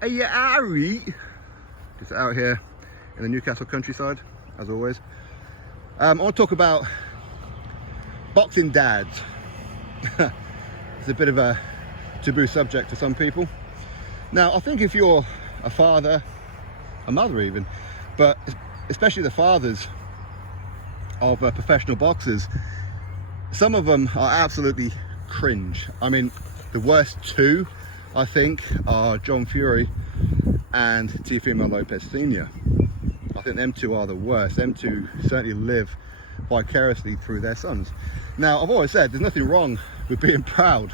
Hey, Ari! Just out here in the Newcastle countryside, as always. I want to talk about boxing dads. It's a bit of a taboo subject to some people. Now, I think if you're a father, a mother even, but especially the fathers of professional boxers, some of them are absolutely cringe. I mean, the worst two, I think, are John Fury and Teofimo Lopez Sr. I think them two are the worst. Them two certainly live vicariously through their sons. Now, I've always said there's nothing wrong with being proud.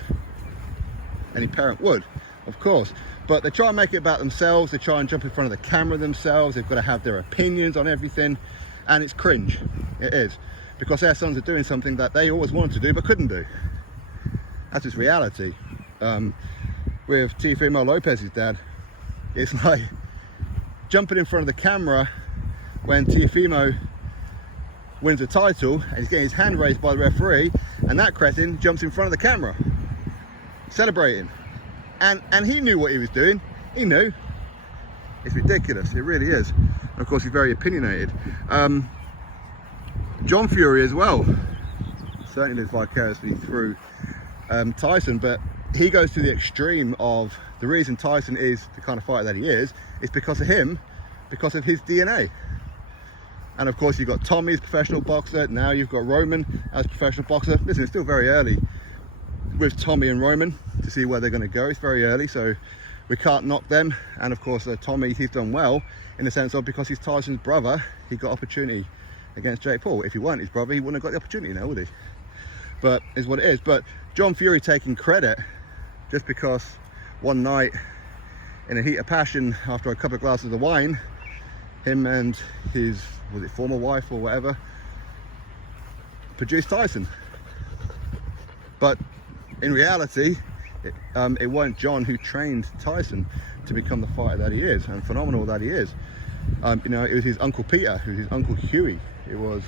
Any parent would, of course. But they try and make it about themselves. They try and jump in front of the camera themselves. They've got to have their opinions on everything. And it's cringe. It is. Because their sons are doing something that they always wanted to do but couldn't do. That's just reality. With Teofimo Lopez's dad, it's like jumping in front of the camera when Teofimo wins a title and he's getting his hand raised by the referee, and that cretin jumps in front of the camera celebrating, and he knew what he was doing. He knew. It's ridiculous, it really is. And of course, he's very opinionated. John Fury as well certainly lives vicariously through Tyson, but he goes to the extreme of the reason Tyson is the kind of fighter that he is because of him, because of his DNA. And of course, you've got Tommy as professional boxer. Now you've got Roman as professional boxer. Listen, it's still very early with Tommy and Roman to see where they're going to go. It's very early, so we can't knock them. And of course, Tommy, he's done well in the sense of, because he's Tyson's brother, he got opportunity against Jake Paul. If he weren't his brother, he wouldn't have got the opportunity now, would he? But it's what it is. But John Fury taking credit just because one night in a heat of passion after a couple of glasses of wine, him and his, was it former wife or whatever, produced Tyson. But in reality, it weren't John who trained Tyson to become the fighter that he is and phenomenal that he is. You know, it was his uncle Peter, it was his uncle Huey, it was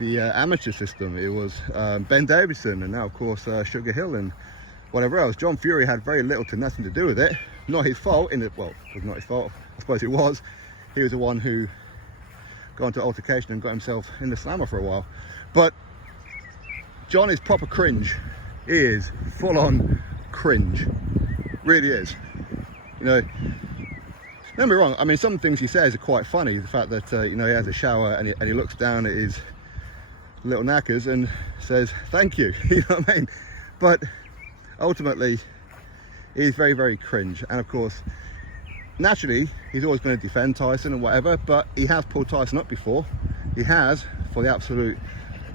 the amateur system, it was Ben Davidson, and now of course Sugar Hill and whatever else. John Fury had very little to nothing to do with it. Not his fault, well, it was not his fault, I suppose it was. He was the one who got into altercation and got himself in the slammer for a while. But John is proper cringe. He is full on cringe, really is. You know, don't get me wrong, I mean, some things he says are quite funny. The fact that you know, he has a shower and he looks down at his little knackers and says thank you. You know what I mean? But ultimately, he's very, very cringe. And of course, naturally, he's always going to defend Tyson and whatever, but he has pulled Tyson up before. He has, for the absolute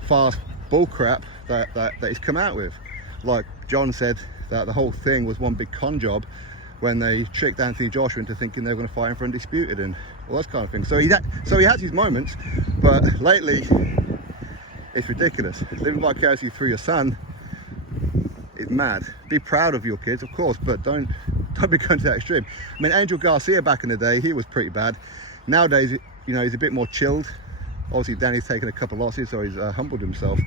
fast bullcrap that he's come out with. Like John said, that the whole thing was one big con job when they tricked Anthony Joshua into thinking they were going to fight him for undisputed and all those kind of things. So he has his moments, but lately it's ridiculous. Living vicariously through your son is mad. Be proud of your kids, of course, but don't be going to that extreme. I mean, Angel Garcia back in the day, he was pretty bad. Nowadays, you know, he's a bit more chilled. Obviously, Danny's taken a couple of losses, so he's humbled himself.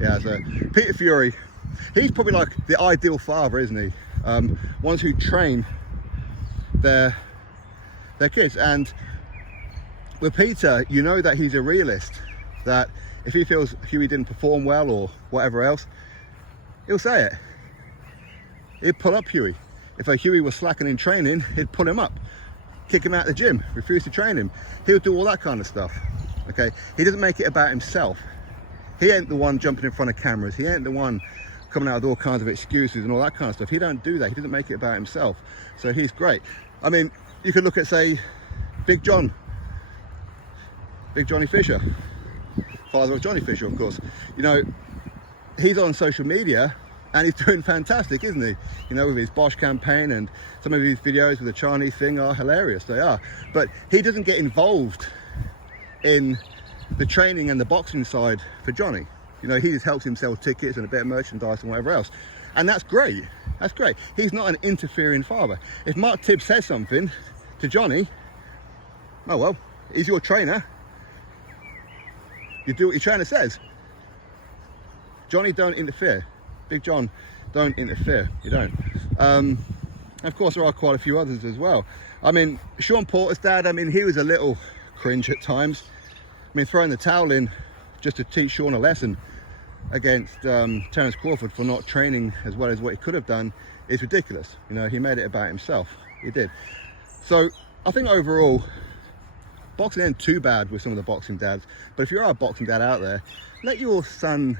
Yeah, so Peter Fury, he's probably like the ideal father, isn't he? Ones who train their kids. And with Peter, you know that he's a realist, that if he feels Huey didn't perform well or whatever else, he'll say it. He'd pull up Huey. If Huey was slacking in training, he'd pull him up, kick him out of the gym, refuse to train him. He'll do all that kind of stuff, okay? He doesn't make it about himself. He ain't the one jumping in front of cameras. He ain't the one coming out with all kinds of excuses and all that kind of stuff. He don't do that. He doesn't make it about himself. So he's great. I mean, you could look at, say, Big Johnny Fisher, father of Johnny Fisher, of course. You know, he's on social media and he's doing fantastic, isn't he? You know, with his Bosch campaign, and some of his videos with the Chinese thing are hilarious, they are. But he doesn't get involved in the training and the boxing side for Johnny. You know, he just helps him sell tickets and a bit of merchandise and whatever else. And that's great, that's great. He's not an interfering father. If Mark Tibbs says something to Johnny, oh well, he's your trainer. You do what your trainer says. Johnny don't interfere. Big John don't interfere. You don't. And And of course, there are quite a few others as well. I mean, Sean Porter's dad, I mean, he was a little cringe at times. I mean, throwing the towel in just to teach Sean a lesson against Terence Crawford for not training as well as what he could have done is ridiculous. You know, he made it about himself. He did. So I think overall, boxing ain't too bad with some of the boxing dads. But if you're a boxing dad out there, let your son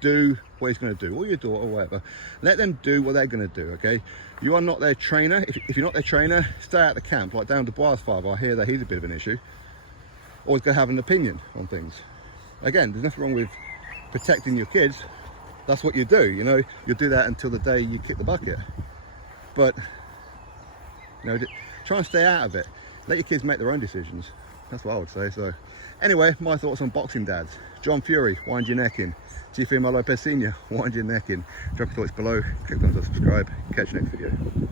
do what he's going to do, or your daughter, or whatever. Let them do what they're going to do, okay? You are not their trainer. If you're not their trainer, stay out of the camp. Like Dan Dubois' father, I hear that he's a bit of an issue. Always going to have an opinion on things. Again, there's nothing wrong with protecting your kids. That's what you do, you know. You'll do that until the day you kick the bucket. But, you know, try and stay out of it. Let your kids make their own decisions. That's what I would say. So, anyway, my thoughts on boxing dads. John Fury, wind your neck in. Teofimo Lopez Sr., wind your neck in. Drop your thoughts below. Click on subscribe. Catch you next video.